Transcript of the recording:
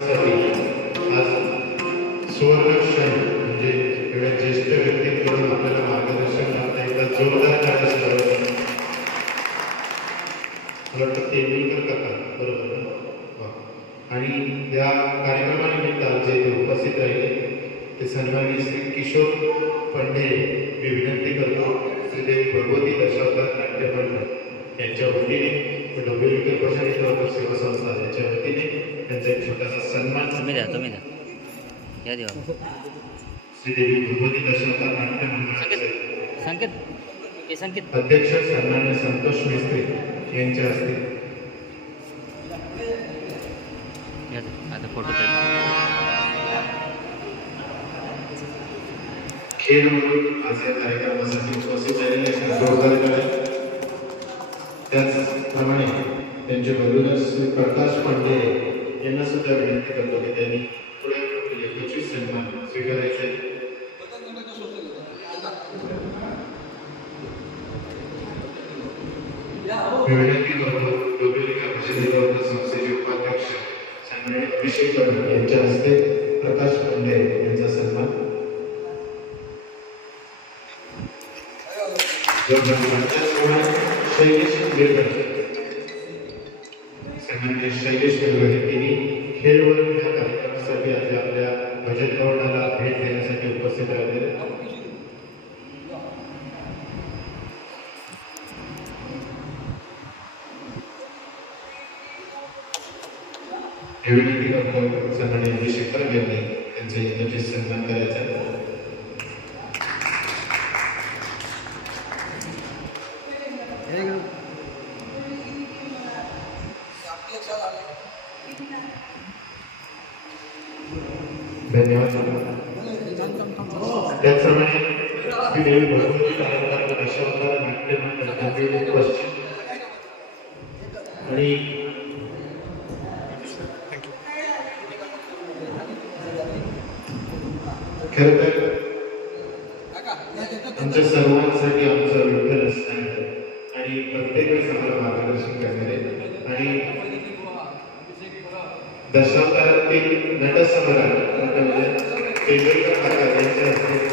आज सुवर्णक्षण म्हणजे एवढ्या ज्येष्ठ व्यक्तींकडून आपल्याला मार्गदर्शन करता येतात. जोरदार टाळ्या सर्वांनी. मला वाटतं तेंडुलकर काका बरोबर ना. आणि या कार्यक्रमानिमित्त आज जे उपस्थित राहिले ते सन्माननीय श्री किशोर पंढे मी विनंती करतो श्रीदेवी भगवती दशावतार नाट्य मंडळ यांच्या वतीने डोंबिवली भजन सेवा संस्था यांच्या वतीने त्यांचा एक छोटासा सन्मान तुम्ही द्या या देवा श्रीदेवी भगवती दशावतार नाट्य मंडळाचे संकेत अध्यक्ष सन्मान्य संतोष मिस्त्री यांच्या हस्ते आता फोटो खेळ म्हणून आज या कार्यक्रमासाठी उपस्थित झालेले जोरदार करा. त्याचप्रमाणे त्यांचे बरोबर श्री प्रकाश पांडे यांना सुद्धा विनंती करतो की त्यांनी पुढे 25 सन्मान स्वीकारायचे. मी विनंती करतो डोंबिवली भजन संस्थेचे उपाध्यक्ष सन्मानित अभिषेक यांच्या हस्ते प्रकाश पांडे यांचा सन्मान शैलेश तिने खेळवर या कार्यक्रमासाठी आपल्या भजन भवनाला भेट देण्यासाठी उपस्थित राहिले. विनंती करतो सन्माननीय अभिषेक यांनी त्यांचा यज्ञाचे सन्मान करायचा. धन्यवाद. त्याचप्रमाणे श्रीदेवी भगवती दशावतार नाट्य मंडळ पश्चिम आणि खरं तर आमच्या सर्वांसाठी आमचा विठ्ठल असणार आणि प्रत्येक वेळेस आम्हाला मार्गदर्शन करणारे आणि दशावतारातील नटसम्राट तेंडुलकर काका यांच्या हस्ते